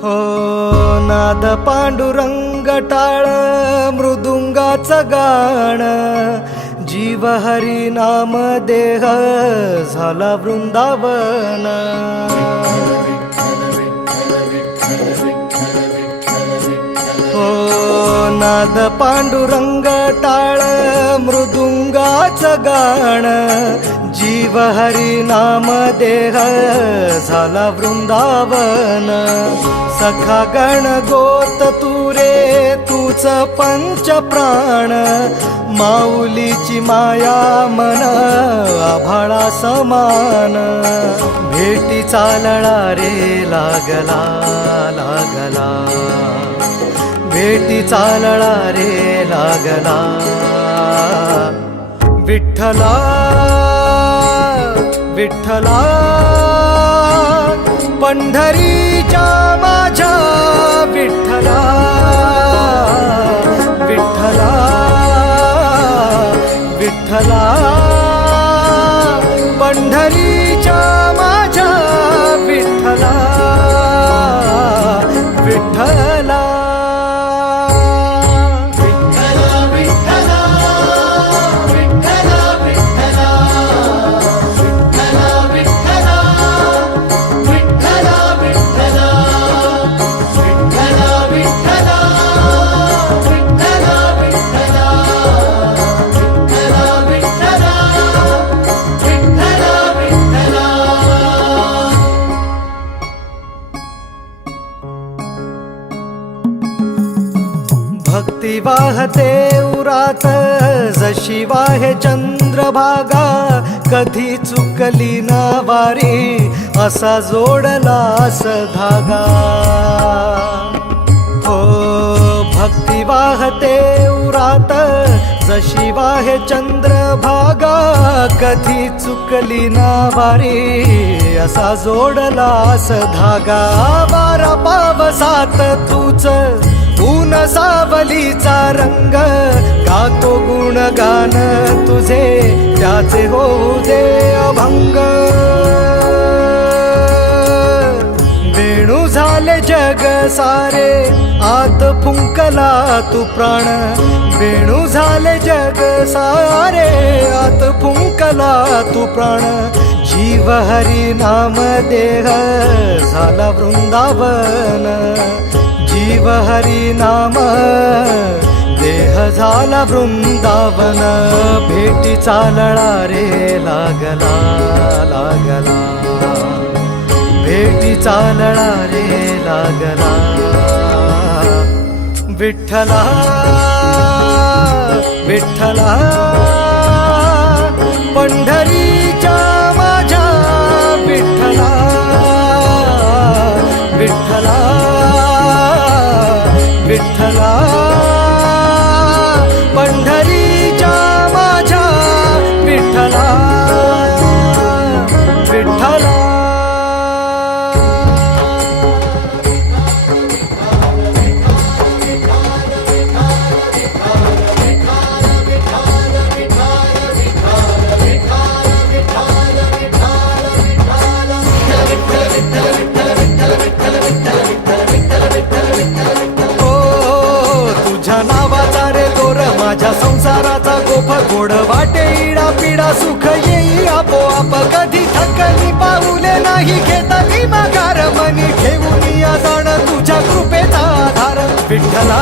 हो नाद पांडुरंग टाळ मृदुंगाचं गाण, जीव हरी नाम देह झाला वृंदावन. हो नाद पांडुरंग टाळ मृदुंगाचं गाण, जीव हरी नाम देह झाला वृंदावन. सखा गण गोत तू रे तूच पंच प्राण, माऊलीची माया मन आभाळा समान. भेटी चालळा रे लागला लागला, भेटी चालळा रे लागला. विठ्ठला विठ्ठला पंढरीच्या माझ्या विठ्ठला, विठ्ठला विठ्ठला पंढरीच्या माझ्या विठ्ठला, विठ्ठला. भक्ती वाहते उरात जशी वाहे चंद्रभागा, कधी चुकली ना वारी असा जोडलास धागा. हो भक्ती वाहते उरात जशी वाहे चंद्रभागा, कधी चुकली ना वारी असा जोडलास धागा. वारा पावसात तूच ऊन सावलीचा रंग, गातो गुणगान तुझे त्याचे होऊ दे अभंग. वेणू झाले जग सारे आत फुंकला तू प्राण, वेणू झाले जग सारे आत फुंकला तू प्राण. जीव हरी नाम देह झाला वृंदावन, जीव हरी नाम देह झाला वृंदावन. भेटी चालळा रे लागला लागला, भेटी चालळा रे लागला. विठ्ठला विठ्ठला पंढरीच्या माझ्या विठ्ठला, विठ्ठला विठ्ठला पंढरीच्या माझ्या विठ्ठला, विठ्ठला. माझ्या संसाराचा गोफ गोड वाटे इडा पिडा, सुख येई आपोआप कधी थकली पाऊले नाही घेतली माघार. मनी ठेवून या जाण तुझ्या कृपेचा आधार. विठ्ठला